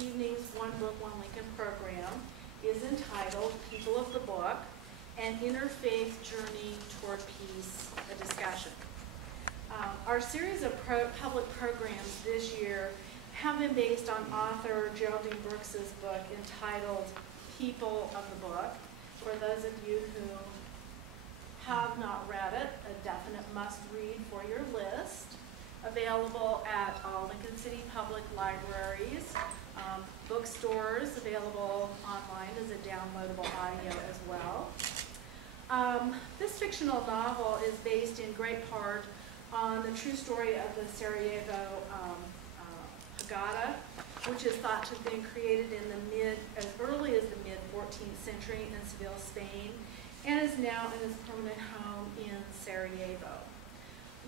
evening's One Book, One Lincoln program is entitled People of the Book, an Interfaith Journey Toward Peace, a Discussion. Our series of public programs this year have been based on author Geraldine Brooks's book entitled People of the Book. For those of you who have not read it, a definite must-read for your list. Available at all Lincoln City Public Libraries, bookstores, available online as a downloadable audio as well. This fictional novel is based in great part on the true story of the Sarajevo Haggadah, which is thought to have been created in as early as the mid-14th century in Seville, Spain, and is now in its permanent home in Sarajevo.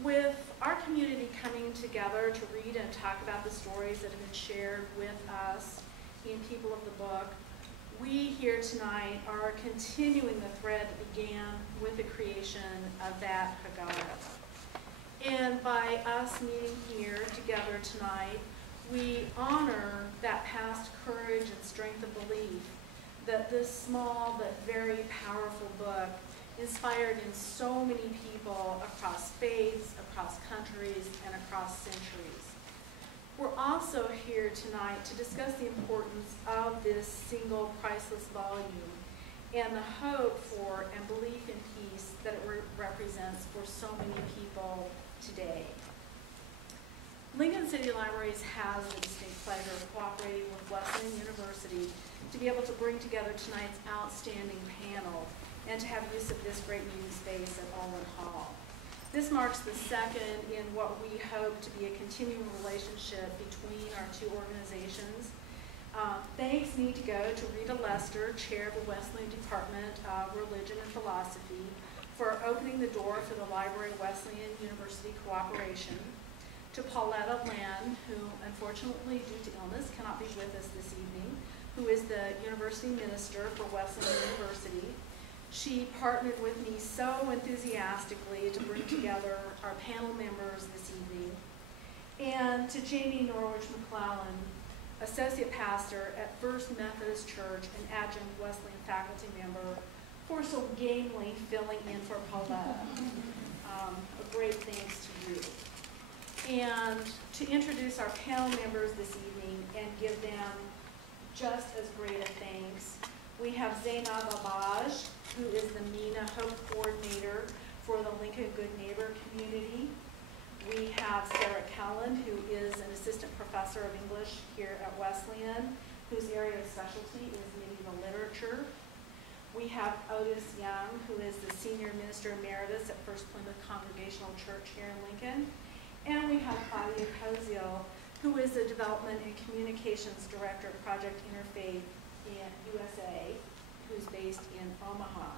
With our community coming together to read and talk about the stories that have been shared with us in People of the Book, we here tonight are continuing the thread that began with the creation of that Haggadah. And by us meeting here together tonight, we honor that past courage and strength of belief that this small but very powerful book inspired in so many people across faiths, across countries, and across centuries. We're also here tonight to discuss the importance of this single priceless volume and the hope for and belief in peace that it represents for so many people today. Lincoln City Libraries has the distinct pleasure of cooperating with Wesleyan University to be able to bring together tonight's outstanding panel and to have use of this great meeting space at Olin Hall. This marks the second in what we hope to be a continuing relationship between our two organizations. Thanks need to go to Rita Lester, Chair of the Wesleyan Department of Religion and Philosophy, for opening the door for the Library Wesleyan University cooperation, to Pauletta Land, who unfortunately due to illness cannot be with us this evening, who is the University Minister for Wesleyan University. She partnered with me so enthusiastically to bring together our panel members this evening. And to Jamie Norwich McLennan, Associate Pastor at First Methodist Church and Adjunct Wesleyan faculty member, for so gamely filling in for Pauletta. A great thanks to you. And to introduce our panel members this evening and give them just as great a thanks, we have Zainab Al-Baaj, who is the MENA Hope Coordinator for the Lincoln Good Neighbor community. We have Sarah Kelen, who is an Assistant Professor of English here at Wesleyan, whose area of specialty is medieval literature. We have Otis Young, who is the Senior Minister Emeritus at First-Plymouth Congregational Church here in Lincoln. And we have Claudia Koziol, who is the Development and Communications Director at Project Interfaith in USA, who's based in Omaha.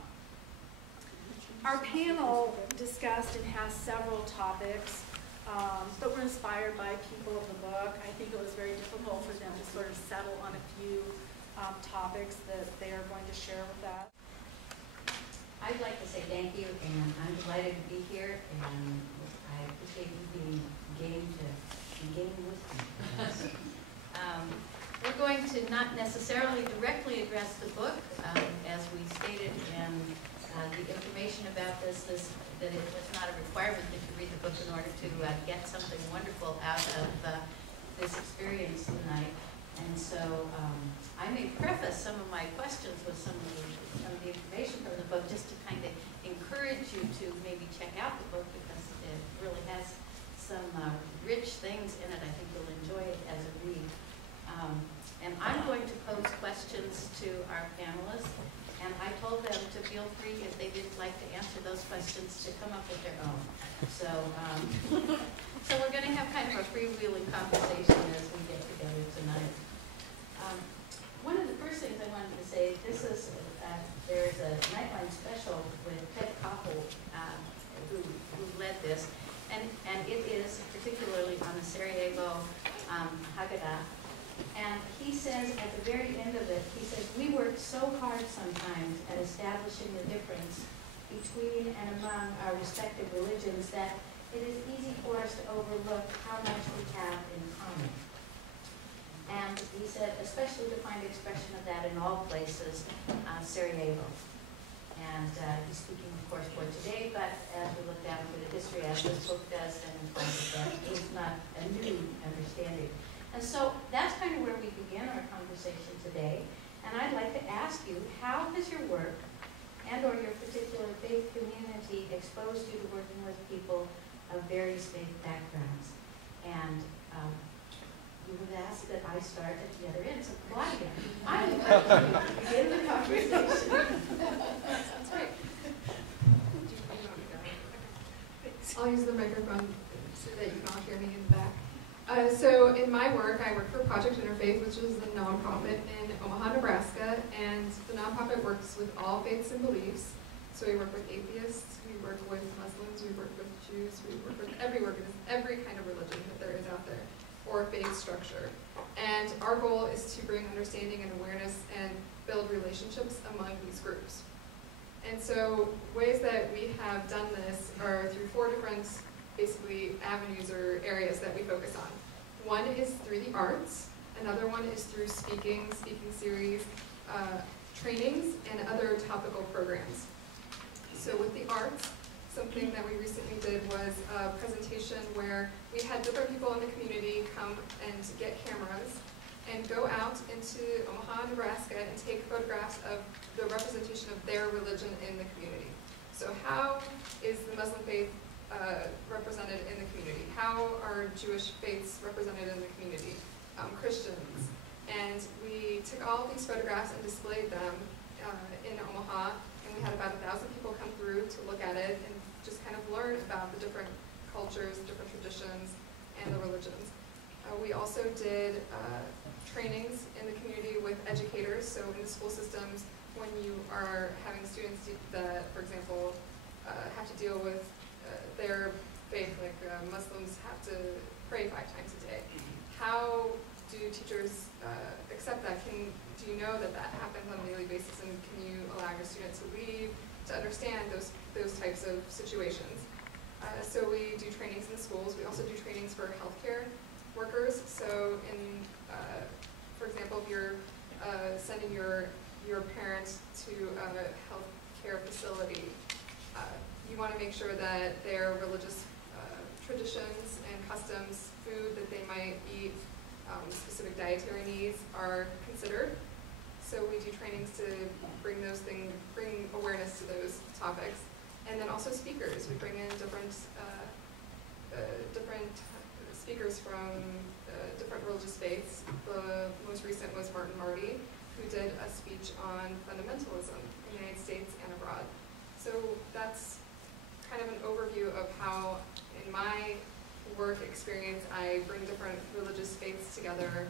Our panel discussed and has several topics that were inspired by People of the Book. I think it was very difficult for them to sort of settle on a few topics that they are going to share with us. I'd like to say thank you, and I'm delighted to be here, and I appreciate you being game to be game with me. We're going to not necessarily directly address the book, as we stated in the information about this, that it was not a requirement that you read the book in order to get something wonderful out of this experience tonight. And so I may preface some of my questions with some of the information from the book, just to kind of encourage you to maybe check out the book, because it really has some rich things in it. I think you'll enjoy it as a read. And I'm going to pose questions to our panelists, and I told them to feel free, if they didn't like to answer those questions, to come up with their own. So, so we're going to have kind of a freewheeling conversation as we get together tonight. One of the first things I wanted to say, this is, there's a Nightline special with Ted Koppel, who led this, and it is particularly on the Sarajevo Haggadah. And he says at the very end of it, he says, we work so hard sometimes at establishing the difference between and among our respective religions that it is easy for us to overlook how much we have in common. And he said, especially to find expression of that in all places, Sarajevo. And he's speaking, of course, for today, but as we look down through the history, as this book does, then we find that it's not a new understanding. And so that's kind of where we begin our conversation today. And I'd like to ask you, how has your work and or your particular faith community exposed you to working with people of various faith backgrounds? And you would ask that I start at the other end. So Claudia, I would like to begin the conversation. That's right. I'll use the microphone so that you can all hear me in the back. So in my work, I work for Project Interfaith, which is a nonprofit in Omaha, Nebraska, and the nonprofit works with all faiths and beliefs. So we work with atheists, we work with Muslims, we work with Jews, we work with every kind of religion that there is out there, or faith structure. And our goal is to bring understanding and awareness and build relationships among these groups. And so ways that we have done this are through 4 different, basically, avenues or areas that we focus on. One is through the arts, another one is through speaking series, trainings, and other topical programs. So with the arts, something that we recently did was a presentation where we had different people in the community come and get cameras and go out into Omaha, Nebraska and take photographs of the representation of their religion in the community. So how is the Muslim faith represented in the community? How are Jewish faiths represented in the community? Christians. And we took all of these photographs and displayed them in Omaha, and we had about 1,000 people come through to look at it and just kind of learn about the different cultures, different traditions, and the religions. We also did trainings in the community with educators. So in the school systems, when you are having students that, for example, have to deal with their faith, like Muslims have to pray 5 times a day. How do teachers accept that? Do you know that that happens on a daily basis, and can you allow your students to leave to understand those types of situations? So we do trainings in the schools. We also do trainings for healthcare workers. So for example, if you're sending your parents to a healthcare facility, you want to make sure that their religious traditions and customs, food that they might eat, specific dietary needs are considered. So we do trainings to bring awareness to those topics. And then also speakers. We bring in different speakers from different religious faiths. The most recent was Martin Marty, who did a speech on fundamentalism in the United States and abroad. So that's kind of an overview of how, in my work experience, I bring different religious faiths together